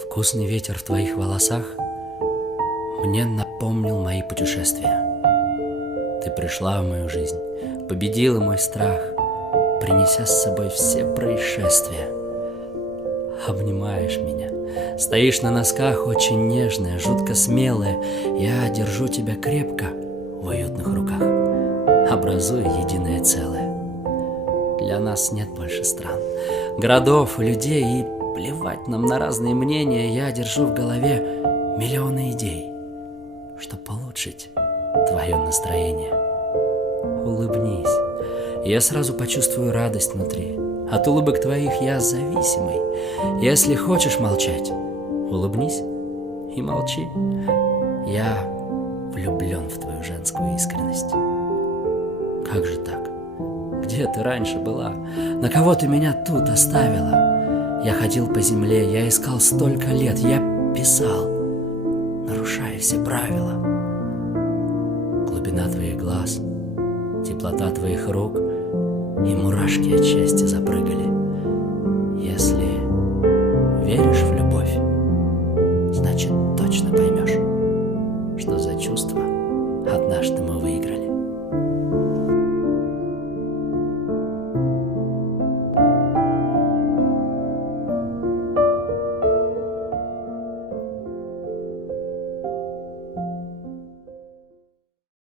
Вкусный ветер в твоих волосах мне напомнил мои путешествия. Ты пришла в мою жизнь, победила мой страх, принеся с собой все происшествия. Обнимаешь меня, стоишь на носках, очень нежная, жутко смелая. Я держу тебя крепко в уютных руках, образуя единое целое. Для нас нет больше стран, городов и людей, и плевать нам на разные мнения. Я держу в голове миллионы идей, чтоб улучшить твое настроение. Улыбнись, я сразу почувствую радость внутри. От улыбок твоих я зависимый. Если хочешь молчать, улыбнись и молчи. Я влюблен в твою женскую искренность. Как же так? Где ты раньше была? На кого ты меня тут оставила? Я ходил по земле, я искал столько лет, я писал, нарушая все правила. Глубина твоих глаз, теплота твоих рук, и мурашки от счастья запрыгали. Если веришь в любовь, значит точно поймешь, что за чувство однажды мы выиграли.